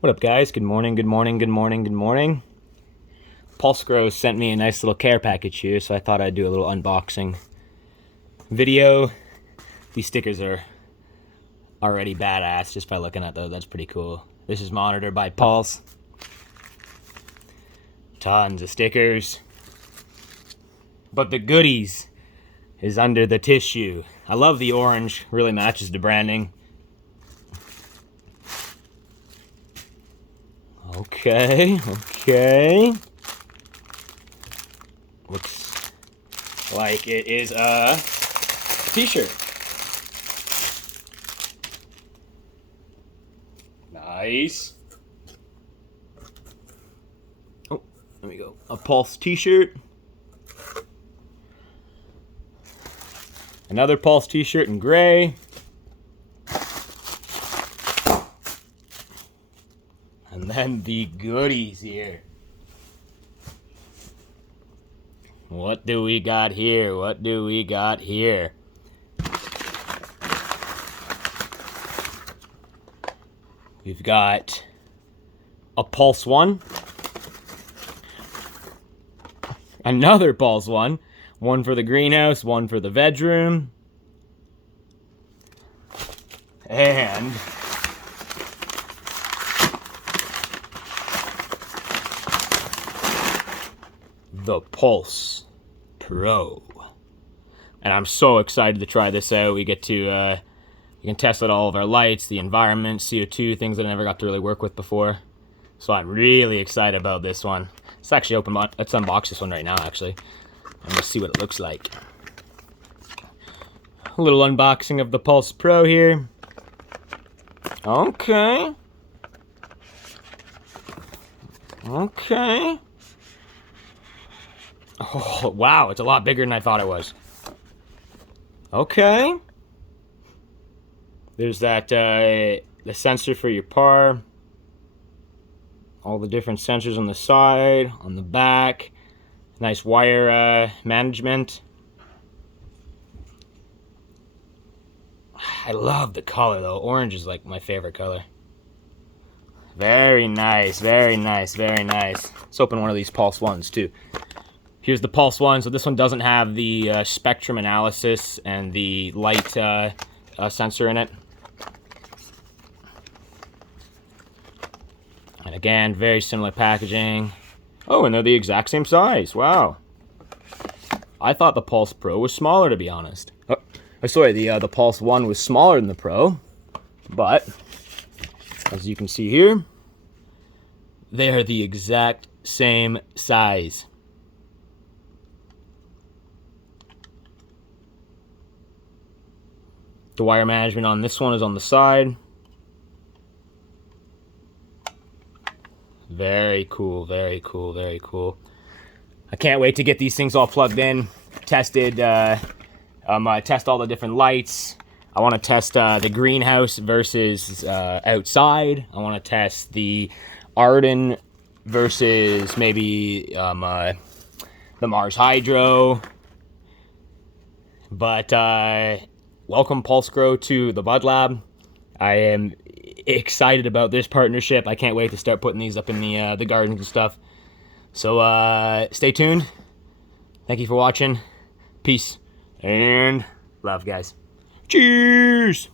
What up, guys? Good morning, good morning, good morning, good morning. Pulse Grow sent me a nice little care package here, so I thought I'd do a little unboxing video. These stickers are already badass just by looking at those. That's pretty cool. This is monitored by Pulse. Tons of stickers. But the goodies is under the tissue. I love the orange, really matches the branding. Okay. Looks like it is a t-shirt. Nice. Oh, there we go. A Pulse t-shirt. Another Pulse t-shirt in gray. And then the goodies here. What do we got here? What do we got here? We've got a Pulse One. Another Pulse One. One for the greenhouse, one for the bedroom. And the Pulse Pro. And I'm so excited to try this out. We get to we can test out all of our lights, the environment, CO2, things that I never got to really work with before. So I'm really excited about this one. Let's actually let's unbox this one right now, actually. And we'll see what it looks like. A little unboxing of the Pulse Pro here. Okay. Oh, wow, it's a lot bigger than I thought it was. Okay. There's that, the sensor for your PAR. All the different sensors on the side, on the back. Nice wire management. I love the color though. Orange is like my favorite color. Very nice, very nice, very nice. Let's open one of these Pulse Ones too. Here's the Pulse One. So this one doesn't have the spectrum analysis and the light sensor in it. And again, very similar packaging. Oh, and they're the exact same size. Wow. I thought the Pulse Pro was smaller, to be honest. Oh, sorry, the Pulse One was smaller than the Pro. But, as you can see here, they are the exact same size. The wire management on this one is on the side. Very cool, very cool, very cool. I can't wait to get these things all plugged in, tested, test all the different lights. I want to test the greenhouse versus outside. I want to test the Arden versus maybe the Mars Hydro. But welcome Pulse Grow to the Bud Lab. I am excited about this partnership. I can't wait to start putting these up in the gardens and stuff. So stay tuned. Thank you for watching. Peace and love, guys. Cheers!